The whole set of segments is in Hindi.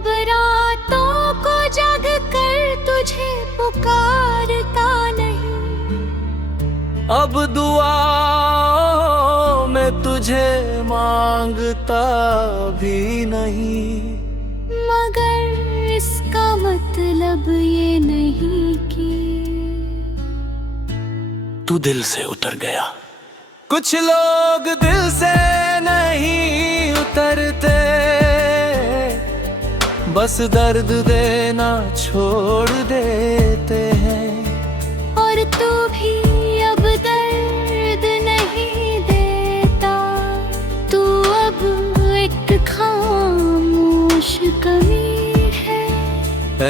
अब रातों को जग कर तुझे पुकारता नहीं, अब दुआओं में तुझे मांगता भी नहीं। मगर इसका मतलब ये नहीं कि तू दिल से उतर गया। कुछ लोग दिल से नहीं उतरते, बस दर्द देना छोड़ देते हैं। और तू भी अब दर्द नहीं देता, तू अब एक खामोश कमी है।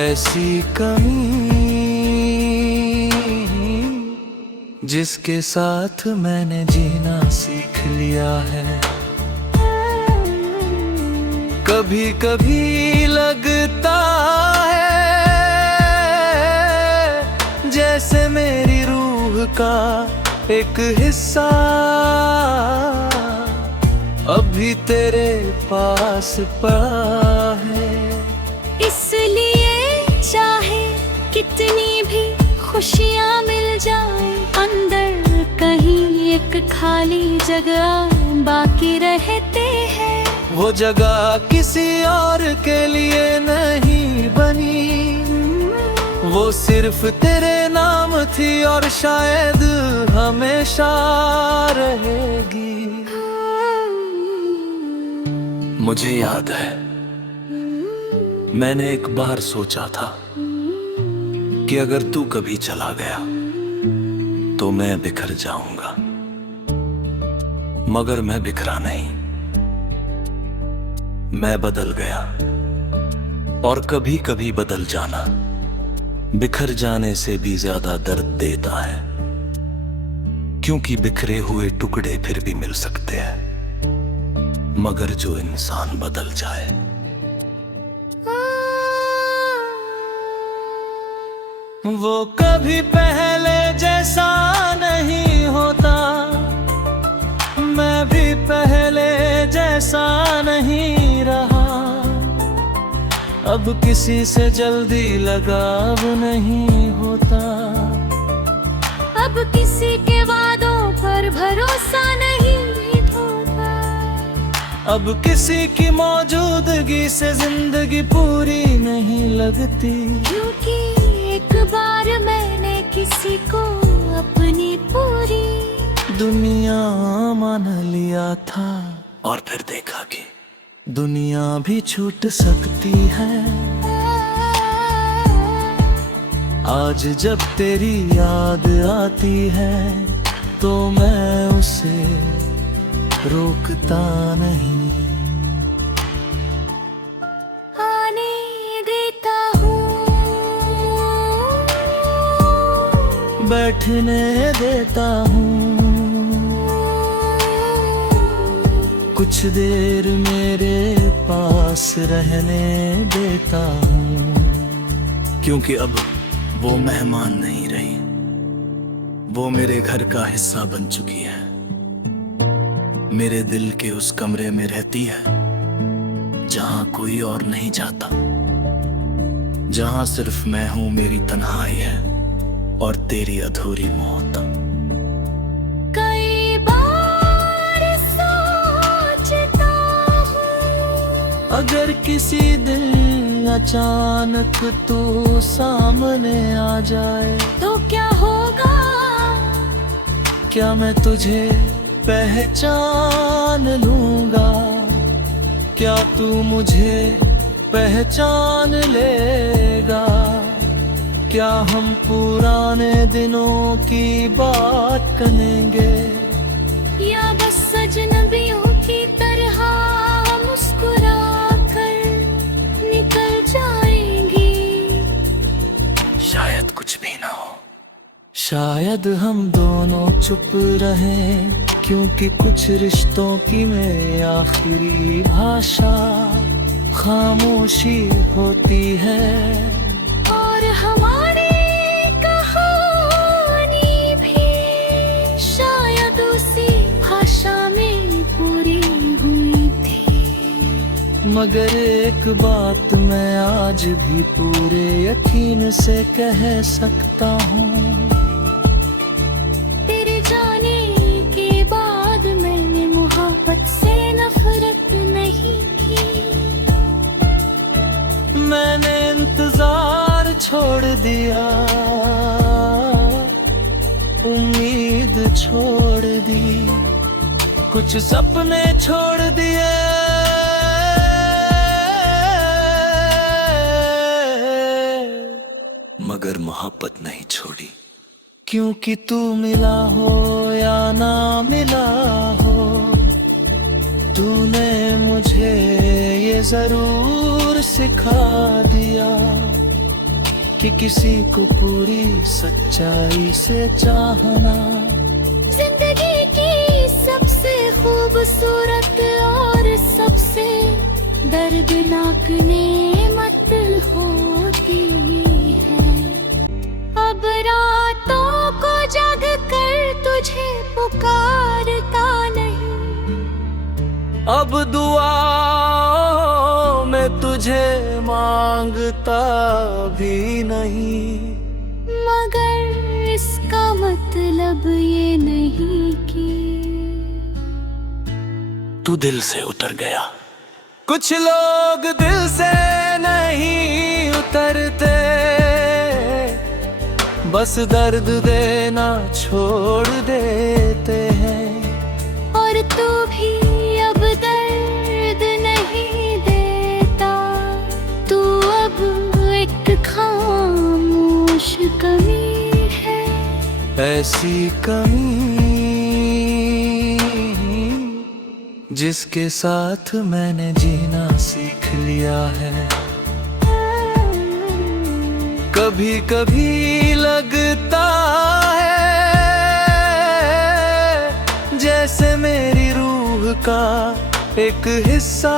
ऐसी कमी जिसके साथ मैंने जीना सीख लिया है। कभी कभी लगता है जैसे मेरी रूह का एक हिस्सा अभी तेरे पास पड़ा है। इसलिए चाहे कितनी भी खुशियाँ मिल जाए, अंदर कहीं एक खाली जगह बाकी रहते हैं। वो जगह किसी और के लिए नहीं बनी, वो सिर्फ तेरे नाम थी और शायद हमेशा रहेगी। मुझे याद है मैंने एक बार सोचा था कि अगर तू कभी चला गया तो मैं बिखर जाऊंगा, मगर मैं बिखरा नहीं। मैं बदल गया, और कभी कभी बदल जाना बिखर जाने से भी ज्यादा दर्द देता है, क्योंकि बिखरे हुए टुकड़े फिर भी मिल सकते हैं, मगर जो इंसान बदल जाए। वो कभी पहले जैसा नहीं होता, मैं भी पहले जैसा नहीं रहा। अब किसी से जल्दी लगाव नहीं होता, अब किसी के वादों पर भरोसा नहीं होता, अब किसी की मौजूदगी से जिंदगी पूरी नहीं लगती। क्योंकि एक बार मैंने किसी को अपनी पूरी दुनिया मान लिया था, और फिर देखा कि दुनिया भी छूट सकती है। आज जब तेरी याद आती है तो मैं उसे रोकता नहीं। आने देता हूँ, बैठने देता हूँ, कुछ देर मेरे पास रहने देता हूँ, क्योंकि अब वो मेहमान नहीं रही, वो मेरे घर का हिस्सा बन चुकी है। मेरे दिल के उस कमरे में रहती है जहां कोई और नहीं जाता, जहां सिर्फ मैं हूं, मेरी तन्हाई है और तेरी अधूरी मौत। कई बार सोचता हूँ, अगर किसी दिन अचानक तू सामने आ जाए तो क्या होगा? क्या मैं तुझे पहचान लूंगा? क्या तू मुझे पहचान लेगा? क्या हम पुराने दिनों की बात करेंगे, या बस अजनबियों की तरह मुस्कुरा कर निकल जाएंगी? शायद कुछ भी ना हो, शायद हम दोनों चुप रहें, क्योंकि कुछ रिश्तों की मेरी आखिरी भाषा खामोशी होती है। और हमारी कहानी भी शायद उसी भाषा में पूरी हुई थी। मगर एक बात मैं आज भी पूरे यकीन से कह सकता हूँ, तेरे जाने के बाद मैंने मोहब्बत से नफरत नहीं की। मैंने इंतजार छोड़ दिया, उम्मीद छोड़ दी, कुछ सपने छोड़ दिए, मगर मोहब्बत नहीं छोड़ी। क्योंकि तू मिला हो या ना मिला हो, तूने मुझे ये जरूर सिखा दिया कि किसी को पूरी सच्चाई से चाहना जिंदगी की सबसे खूबसूरत और सबसे दर्दनाक नेमत होती है। अब रातों को जग कर तुझे पुकारता नहीं, अब दुआओं में तुझे मांगता भी नहीं, मगर इसका मतलब ये नहीं कि तू दिल से उतर गया। कुछ लोग दिल से नहीं उतरते, बस दर्द देना छोड़ देते हैं। और तू भी अब दर्द नहीं देता, तू अब एक खामोश कमी है। ऐसी कमी जिसके साथ मैंने जीना सीख लिया है। कभी कभी लगता है जैसे मेरी रूह का एक हिस्सा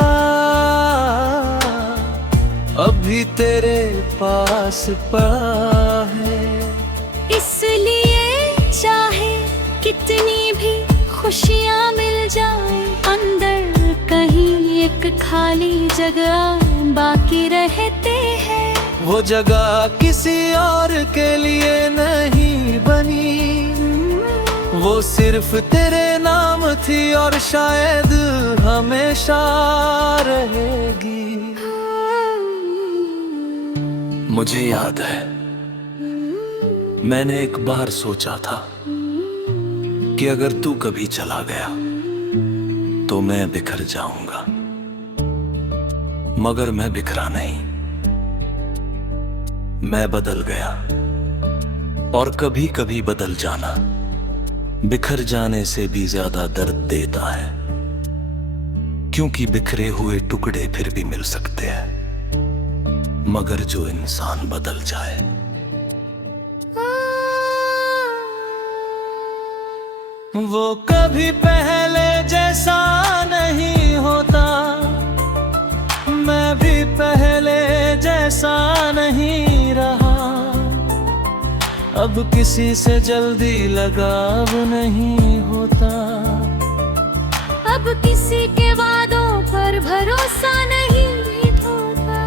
अभी तेरे पास पड़ा है। इसलिए चाहे कितनी भी खुशियाँ मिल जाए, अंदर कहीं एक खाली जगह बाकी रहते हैं। वो जगह किसी और के लिए नहीं बनी, वो सिर्फ तेरे नाम थी और शायद हमेशा रहेगी। मुझे याद है मैंने एक बार सोचा था कि अगर तू कभी चला गया तो मैं बिखर जाऊंगा, मगर मैं बिखरा नहीं, मैं बदल गया। और कभी कभी बदल जाना बिखर जाने से भी ज्यादा दर्द देता है, क्योंकि बिखरे हुए टुकड़े फिर भी मिल सकते हैं, मगर जो इंसान बदल जाए वो कभी पहले जैसा नहीं होता। मैं भी पहले जैसा नहीं रहा, अब किसी से जल्दी लगाव नहीं होता। अब किसी के वादों पर भरोसा नहीं होता,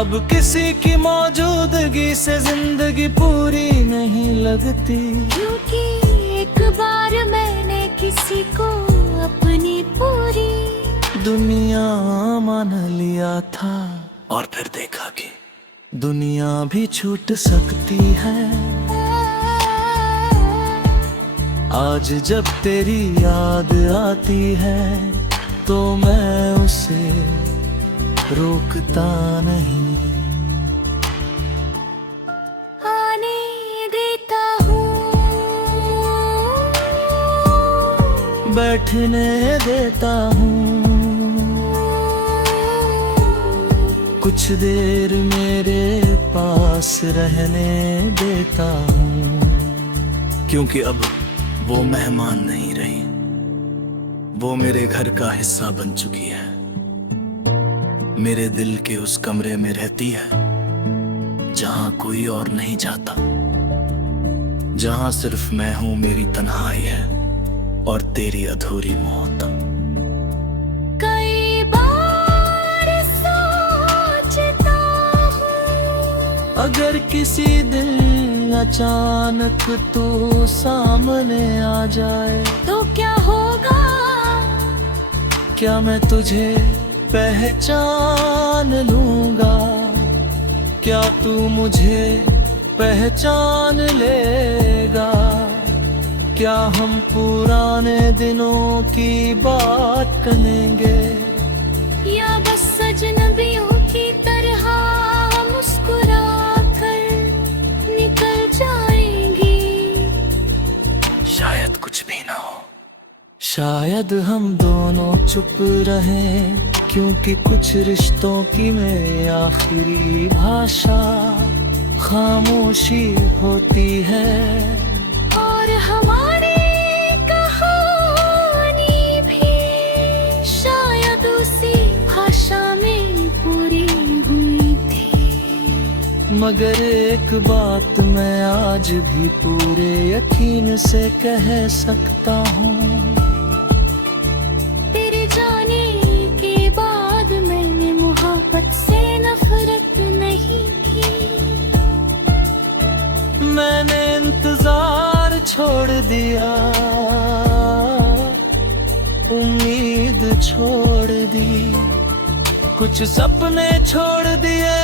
अब किसी की मौजूदगी से जिंदगी पूरी नहीं लगती। क्योंकि एक बार मैंने किसी को अपनी पूरी दुनिया मान लिया था, और फिर देखा कि दुनिया भी छूट सकती है। आज जब तेरी याद आती है तो मैं उसे रोकता नहीं, आने देता हूँ, बैठने देता हूँ, कुछ देर मेरे पास रहने देता हूँ। क्योंकि अब वो मेहमान नहीं रही, वो मेरे घर का हिस्सा बन चुकी है। मेरे दिल के उस कमरे में रहती है जहां कोई और नहीं जाता, जहां सिर्फ मैं हूं, मेरी तन्हाई है और तेरी अधूरी मौत। कई बार अगर किसी दिन अचानक तू सामने आ जाए तो क्या होगा? क्या मैं तुझे पहचान लूंगा? क्या तू मुझे पहचान लेगा? क्या हम पुराने दिनों की बात करेंगे, या बस अजनबियों की तरह मुस्कुरा कर निकल जाएंगी? शायद कुछ भी ना हो। शायद हम दोनों चुप रहें, क्योंकि कुछ रिश्तों की मेरी आखिरी भाषा खामोशी होती है। और हमारी कहानी भी शायद उसी भाषा में पूरी हुई थी। मगर एक बात मैं आज भी पूरे यकीन से कह सकता हूँ, तेरे जाने के बाद मैंने मोहब्बत से नफरत नहीं की। मैंने इंतजार छोड़ दिया, उम्मीद छोड़ दी, कुछ सपने छोड़ दिए,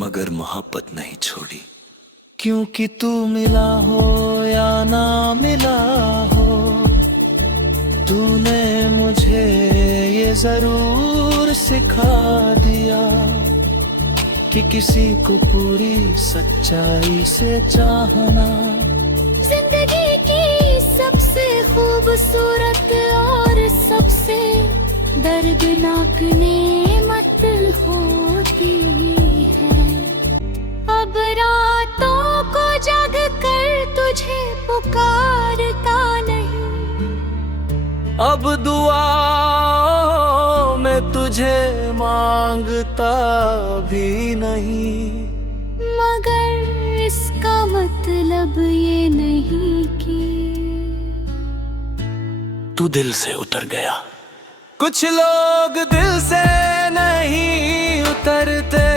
मगर मोहब्बत नहीं छोड़ी। क्योंकि तू मिला हो या ना मिला हो, तूने मुझे ये जरूर सिखा दिया कि किसी को पूरी सच्चाई से चाहना जिंदगी की सबसे खूबसूरत और सबसे दर्दनाक नेमत होती है। अब रातों को जग कर तुझे पुकारता नहीं, अब दुआ में तुझे मांगता भी नहीं। मगर इसका मतलब ये नहीं कि तू दिल से उतर गया। कुछ लोग दिल से नहीं उतरते,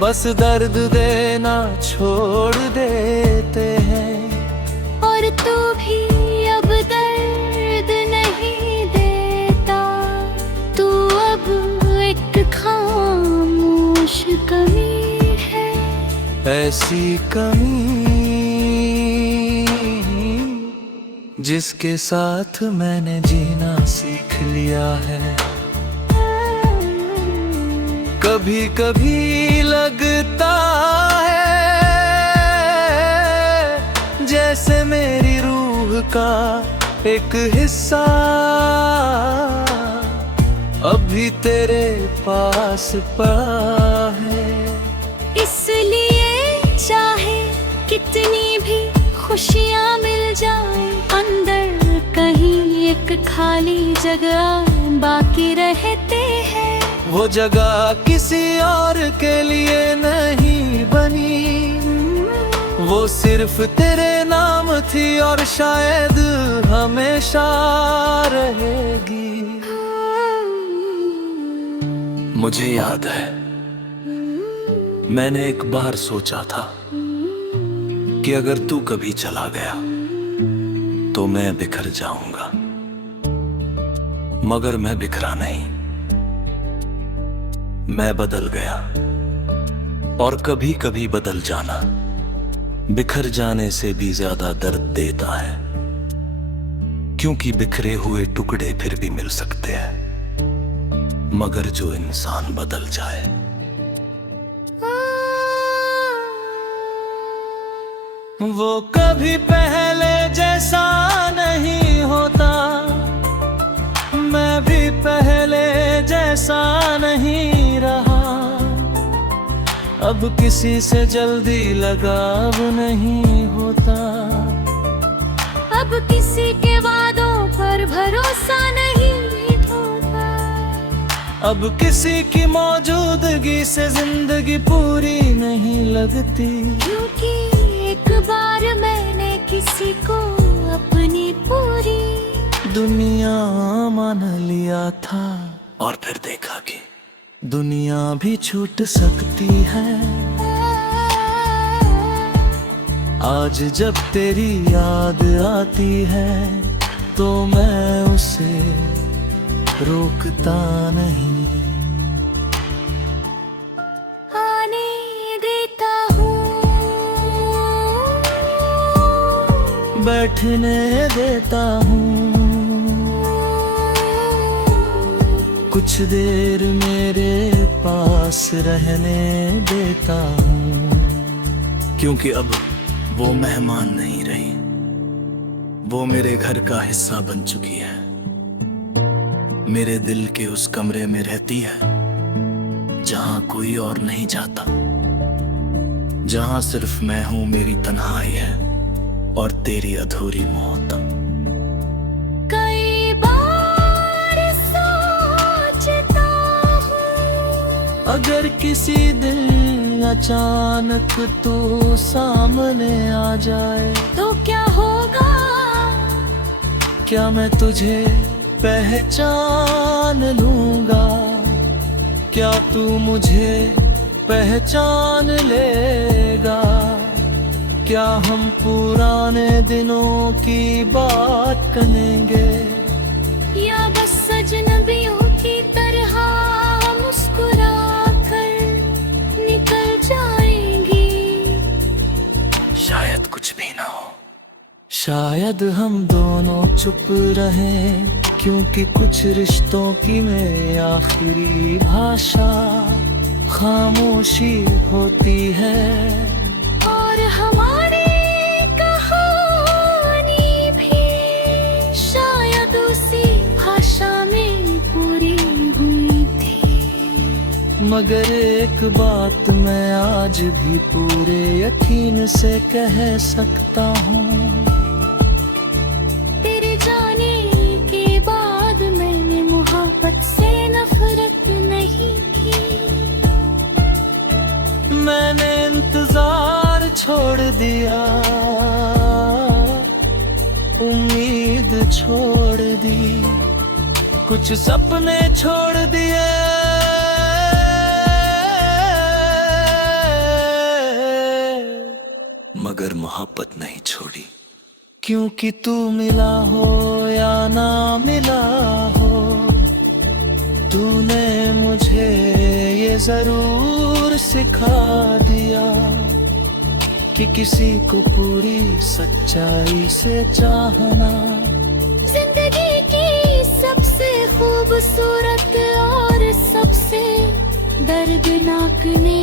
बस दर्द देना छोड़ देते हैं। और तू भी अब दर्द नहीं देता, तू अब एक खामोश कमी है। ऐसी कमी जिसके साथ मैंने जीना सीख लिया है। कभी कभी लगता है जैसे मेरी रूह का एक हिस्सा अभी तेरे पास पड़ा है। इसलिए चाहे कितनी भी खुशियाँ मिल जाए, अंदर कहीं एक खाली जगह बाकी रहते हैं। वो जगह किसी और के लिए नहीं बनी, वो सिर्फ तेरे नाम थी और शायद हमेशा रहेगी। मुझे याद है मैंने एक बार सोचा था कि अगर तू कभी चला गया तो मैं बिखर जाऊंगा, मगर मैं बिखरा नहीं, मैं बदल गया। और कभी कभी बदल जाना बिखर जाने से भी ज्यादा दर्द देता है, क्योंकि बिखरे हुए टुकड़े फिर भी मिल सकते हैं, मगर जो इंसान बदल जाए। वो कभी पहले जैसा नहीं होता, मैं भी पहले जैसा नहीं रहा। अब किसी से जल्दी लगाव नहीं होता, अब किसी के वादों पर भरोसा नहीं होता, अब किसी की मौजूदगी से जिंदगी पूरी नहीं लगती। क्योंकि एक बार मैंने किसी को अपनी पूरी दुनिया माना था और फिर देखा कि दुनिया भी छूट सकती है। आज जब तेरी याद आती है तो मैं उसे रोकता नहीं। आने देता हूँ, बैठने देता हूँ, कुछ देर मेरे पास रहने देता हूँ, क्योंकि अब वो मेहमान नहीं रही, वो मेरे घर का हिस्सा बन चुकी है। मेरे दिल के उस कमरे में रहती है जहां कोई और नहीं जाता, जहां सिर्फ मैं हूं, मेरी तन्हाई है और तेरी अधूरी मौत। कई बार सोचता हूँ, अगर किसी दिन अचानक तू सामने आ जाए तो क्या होगा? क्या मैं तुझे पहचान लूंगा? क्या तू मुझे पहचान लेगा? क्या हम पुराने दिनों की बात करेंगे, या बस अजनबियों की तरह मुस्कुरा कर निकल जाएंगी? शायद कुछ भी ना हो, शायद हम दोनों चुप रहें, क्योंकि कुछ रिश्तों की में आखिरी भाषा खामोशी होती है। और हमारी कहानी भी शायद उसी भाषा में पूरी हुई थी। मगर एक बात मैं आज भी पूरे यकीन से कह सकता हूँ, तेरे जाने के बाद मैंने मोहब्बत से नफरत नहीं की। मैंने इंतजार छोड़ दिया, उम्मीद छोड़ दी, कुछ सपने छोड़ दिए, मगर मोहब्बत नहीं छोड़ी। क्योंकि तू मिला हो या ना मिला हो, तूने मुझे ये जरूर सिखा दिया कि किसी को पूरी सच्चाई से चाहना जिंदगी की सबसे खूबसूरत और सबसे दर्दनाक ने